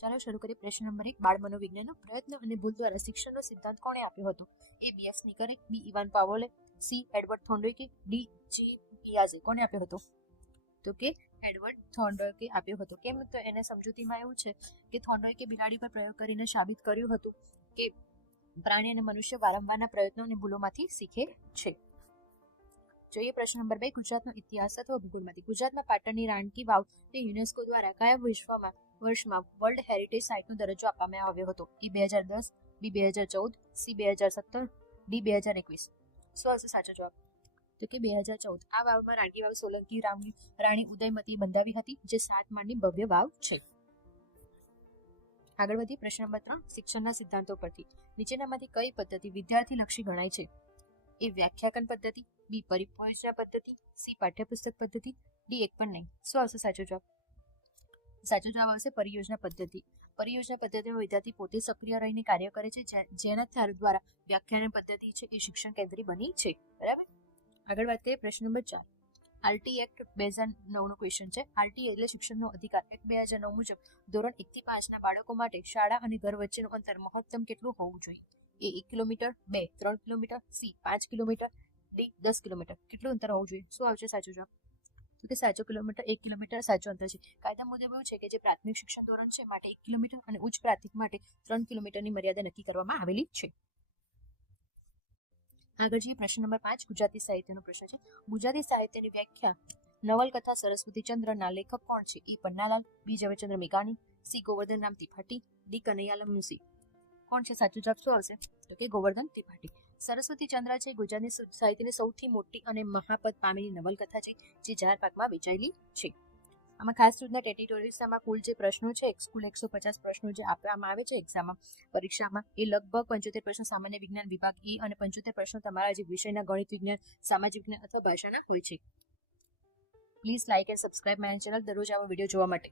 ચાલો શરૂ કરીએ. પ્રશ્ન નંબર 1. બાળ મનોવિજ્ઞાનનો પ્રયત્ન અને ભૂલ દ્વારા શિક્ષણનો સિદ્ધાંત કોણે આપ્યો હતો? એ બી એફ સ્નીકરે, બી ઇવાન પાવલોવે, સી એડવર્ડ થોર્નડોઇકે, ડી જી પિયાઝે. કોણે આપ્યો હતો? તો કે એડવર્ડ થોર્નડોઇકે આપ્યો હતો. કેમ? તો એને સમજૂતીમાં એવું છે કે થોર્નડોઇકે બિલાડી પર પ્રયોગ કરીને સાબિત કર્યું હતું કે પ્રાણી અને મનુષ્ય વારંવારના પ્રયત્નો અને ભૂલોમાંથી શીખે છે. જોઈએ પ્રશ્ન નંબર 2. ગુજરાતનો ઇતિહાસ અથવા ભૂગોળમાંથી. ગુજરાતમાં પાટણની રાણકી વાવ તે યુનેસ્કો દ્વારા કયા વર્ષમાં વર્લ્ડ હેરિટેજ સાઇટનો દરજ્જો આપવામાં આવ્યો હતો? એ 2010, બી 2014, સી 2017, ડી 2021. શું આવશે સાચો જવાબ? તો કે 2014. આ વાવમાં રાણકી વાવ સોલંકી રાણી ઉદયમતીએ બંધાવી હતી, જે 7 માળની ભવ્ય વાવ છે. આગળ વધી. પ્રશ્ન નંબર 3. શિક્ષણના સિદ્ધાંતો પરથી નીચેનામાંથી કઈ પદ્ધતિ વિદ્યાર્થીલક્ષી ગણાય છે? એ વ્યાખ્યાકન પદ્ધતિ, બી પરિયોજના પદ્ધતિ, સી પાઠ્યપુસ્તક પદ્ધતિ, ડી એક પણ નહીં. શું આવશે સાચો જવાબ? સાચો જવાબ આવશે પરિયોજના પદ્ધતિ. પરિયોજના પદ્ધતિમાં વિદ્યાર્થી પોતે સક્રિય રહીને કાર્ય કરે છે, જેના દ્વારા વ્યાખ્યાન પદ્ધતિ છે એ શિક્ષણ કેન્દ્રી બની છે. બરાબર. આગળ વાત કરીએ. પ્રશ્ન નંબર 4. આરટી એક્ટ 2009 નો ક્વેશ્ચન છે. આરટી એટલે શિક્ષણનો અધિકાર એક્ટ 2009 મુજબ ધોરણ 1 થી 5 ના બાળકો માટે શાળા અને ઘર વચ્ચેનું અંતર મહત્તમ કેટલું હોવું જોઈએ? એ 1 kilometre, 2 3 kilometre, C 5 kilometre, D 10 kilometre. કેટલું અંતર હોવું જોઈએ? શું આવશે સાચો જવાબ? તો કે સાચો કિલોમીટર 1 કિલોમીટર સાચો અંતર છે. કાયદા મુજબ એવું છે કે જે પ્રાથમિક શિક્ષણ ધોરણ છે માટે 1 કિલોમીટર અને ઉચ્ચ પ્રાથમિક માટે 3 કિલોમીટરની મર્યાદા નક્કી કરવામાં આવેલી છે. આગળ જઈએ. પ્રશ્ન નંબર 5. ગુજરાતી સાહિત્યનો પ્રશ્ન છે. ગુજરાતી સાહિત્યની વ્યાખ્યા નવલકથા સરસ્વતીચંદ્રના લેખક કોણ છે? ઈ પન્નાલાલ, બી ઝવેરચંદ્ર મેઘાણી, સી ગોવર્ધન રામ ત્રિપાઠી, ડી કનૈયાલાલ મુનશી. કોણ છે સાચો જવાબ? શું આવશે? તો કે ગોવર્ધન ત્રિપાઠી. સરસ્વતીચંદ્ર છે ગુજરાતી સાહિત્યની સૌથી મોટી અને મહાપદ પામેલી નવલકથા છે, જે 4 ભાગમાં વહેંચાયેલી છે. આમાં ખાસ રીતના ટેટિટોરિયલ્સમાં કુલ જે પ્રશ્નો છે, કુલ 150 પ્રશ્નો જે આપવામાં આવે છે એક્ઝામમાં, પરીક્ષામાં, એ લગભગ 75 પ્રશ્નો સામાન્ય વિજ્ઞાન વિભાગ ઈ અને 75 પ્રશ્નો તમારા જે વિષયના ગણિત વિજ્ઞાન, સામાજિક વિજ્ઞાન અથવા ભાષાના હોય છે. Please like and subscribe my channel દરરોજ આવો વિડીયો જોવા માટે.